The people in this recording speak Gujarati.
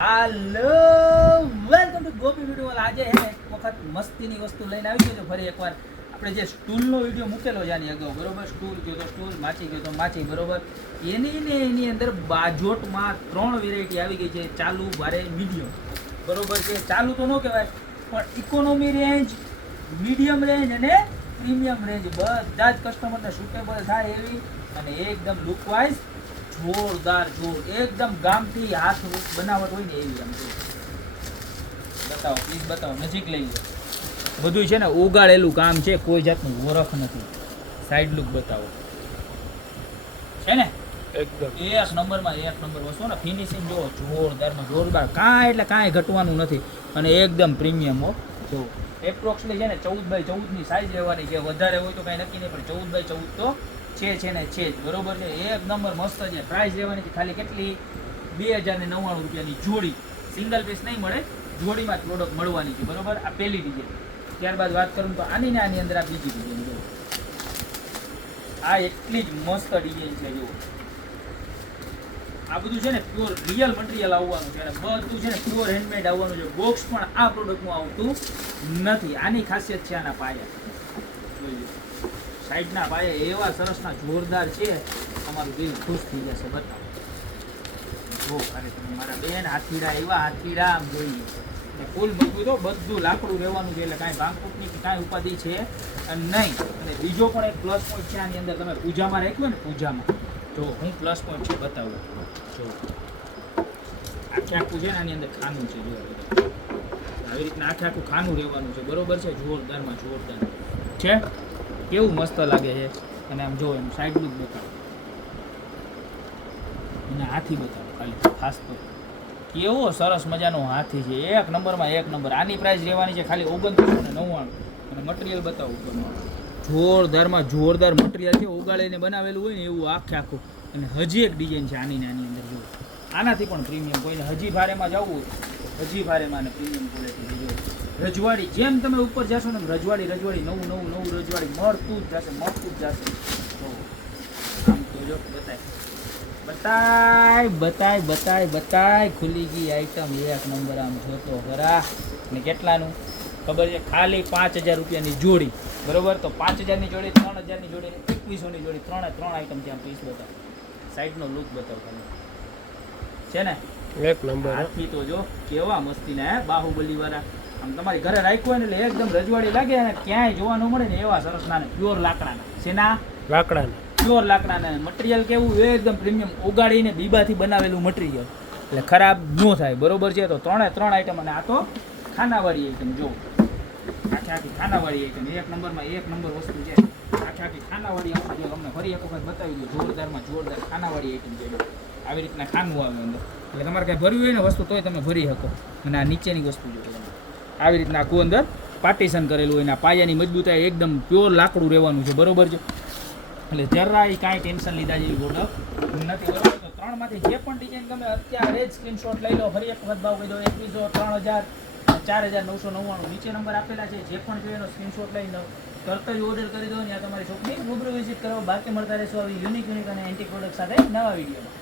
Hello welcome to Gopi video. આજે હે ને એક વખત મસ્તીની વસ્તુ લઈને આવી ગયો ફરી એકવાર. આપણે જે સ્ટૂલનો વિડીયો મૂકેલો છે આની અગાઉ, બરોબર? સ્ટૂલ ગયો તો સ્ટૂલ, માચી ગયો તો માચી, બરોબર? એની અંદર બાજોટમાં 3 વેરાયટી આવી ગઈ છે, ચાલુ, ભારે, મીડિયમ, બરોબર છે? ચાલુ તો ન કહેવાય, પણ ઇકોનોમી રેન્જ, મીડિયમ રેન્જ અને પ્રીમિયમ રેન્જ બધા જ કસ્ટમરને સુટેબલ થાય એવી અને એકદમ લુકવાઇઝ જોરદાર, એકદમ ગામથી હાથ બનાવટ હોય ને એવી. આમ બતાવો, પ્લીઝ બતાવો, નજીક લઈ લો. બધું છે ને ઉગાડેલું કામ છે, કોઈ જાતનું વરખ નથી. સાઈડ લુક બતાવો, છે ને એકદમ એક નંબર વસ્તુ ને. ફિનિશિંગ જો જોરદાર, કાંઈ એટલે કાંઈ ઘટવાનું નથી અને એકદમ પ્રીમિયમ હો. જો એપ્રોક્સલી છે ને 14x14 ની સાઈઝ રહેવાની છે. વધારે હોય તો કાંઈ નક્કી નહીં, પણ 14x14 તો છે ને છે જ, બરોબર છે? એક નંબર મસ્ત છે. પ્રાઇસ રહેવાની છે ખાલી કેટલી? 2099 રૂપિયાની જોડી. સિંગલ પીસ નહીં મળે, જોડીમાં જ પ્રોડક્ટ મળવાની છે, બરોબર? આ પહેલી ડિઝાઇન. ત્યારબાદ વાત કરું તો આની ને આની અંદર આ બીજી ડિઝાઇન. જો આ એટલી જ મસ્ત ડિઝાઇન છે. જો આ બધું છે ને પ્યોર રિયલ મટીરિયલ આવવાનું છે અને બધું છે ને પ્યોર હેન્ડમેડ આવવાનું છે. બોક્સ પણ આ પ્રોડક્ટનું આવતું નથી. આની ખાસિયત છે આના પાયા. જોઈ લો, સાઈડના પાયા એવા સરસના જોરદાર છે, તમારું દિલ ખુશ થઈ જશે. બતાવો જો, અરે તમે મારા બેન હાથીડા, એવા હાથીડા આમ જોઈએ. ફૂલ મજબૂત, બધું લાકડું રહેવાનું છે, એટલે કાંઈ ભાંગફૂટની કે કાંઈ ઉપાધિ છે નહીં. અને બીજો પણ એક પ્લસ પોઈન્ટ છે આની અંદર. તમે પૂજામાં રાખ્યું ને, પૂજામાં જો હું પ્લસ પોઈન્ટ છે બતાવું. જો આખે આખું છે ને આની અંદર ખાનું છે. જો આવી રીતના આખે આખું ખાનું રહેવાનું છે, બરોબર છે? જોરદારમાં જોરદાર છે. કેવું મસ્ત લાગે છે. અને આમ જો એમ સાઈડ લુક બતાવો અને હાથી બતાવો ખાલી ખાસ તો. કેવો સરસ મજાનો હાથી છે, એક નંબરમાં એક નંબર. આની પ્રાઇસ રહેવાની છે ખાલી 2999. અને મટીરિયલ બતાવું જોરદારમાં જોરદાર મટીરિયલ છે, ઉગાડીને બનાવેલું હોય ને એવું આખે આખું. અને હજી એક ડિઝાઇન છે આની અંદર. જો આનાથી પણ પ્રીમિયમ, કોઈને હજી ભારેમાં જવું હોય હજી ભારેમાં અને પ્રીમિયમ ક્વોલિટી. જો રજવાડી, જેમ તમે ઉપર જશો ને રજવાડી નવું રજવાડી મળતું જ જશે. આમ તો જો બતાય ખુલી ગઈ આઈટમ એક નંબર. આમ જોતો ખરા. ને કેટલાનું ખબર છે? ખાલી 5000 રૂપિયાની જોડી, બરોબર? તો 5000ની જોડી, 3000ની જોડી, 2100ની જોડી, ત્રણે ત્રણ આઈટમ ત્યાં પીસ બતાવો. સાઈડનો લુક બતાવો તમે, છે ને એક નંબર. હાથી તો જો કેવા મસ્તીના, હે બાહુબલી વાળા. આમ તમારી ઘરે રાખ્યું હોય ને એટલે એકદમ રજવાડી લાગે અને ક્યાંય જોવા ન મળે ને એવા સરસના ને પ્યોર લાકડાના. શેના? લાકડાના. પ્યોર લાકડાના. મટીરિયલ કેવું? એકદમ પ્રીમિયમ, ઉગાડીને બીબાથી બનાવેલું મટીરિયલ, એટલે ખરાબ ન થાય, બરોબર છે? તો ત્રણે ત્રણ આઈટમ. અને આ તો ખાનાવાળી આઈટમ. જો આખી આખી ખાનાવાળી આઈટમ, એક નંબરમાં એક નંબર વસ્તુ છે. આખી આખી ખાનાવાળી આવતી છે. તમને ફરી એક વખત બતાવી દો. જોરદારમાં જોરદાર ખાનાવાળી આઈટમ છે. આવી રીતના ખાનું આવે અંદર, એટલે તમારે કાંઈ ભર્યું હોય ને વસ્તુ તોય તમે ભરી શકો. અને આ નીચેની વસ્તુ જો તમે આવી રીતના આખું અંદર પાર્ટીશન કરેલું હોય ને પાયાની મજબૂતાઈ એકદમ પ્યોર લાકડું રહેવાનું છે, બરોબર છે? એટલે જરાય કાંઈ ટેન્શન લીધા જેવી પ્રોડક્ટ નથી, બરોબર? તો ત્રણમાંથી જે પણ ડિઝાઇન ગમે અત્યારે જ સ્ક્રીનશોટ લઈ લો. ફરી એક વખત ભાવ કહી દો, 2100, 3000, 4999. નીચે નંબર આપેલા છે. જે પણ જોઈએ એનો સ્ક્રીનશોટ લઈ લો, તરત જ ઓર્ડર કરી દો. ત્યાં તમારી શોપની રૂબરૂ વિઝિટ કરો. બાકી મળતા રહેશો આવી યુનિક અને એન્ટિક પ્રોડક્ટ સાથે નવા વિડીયોમાં.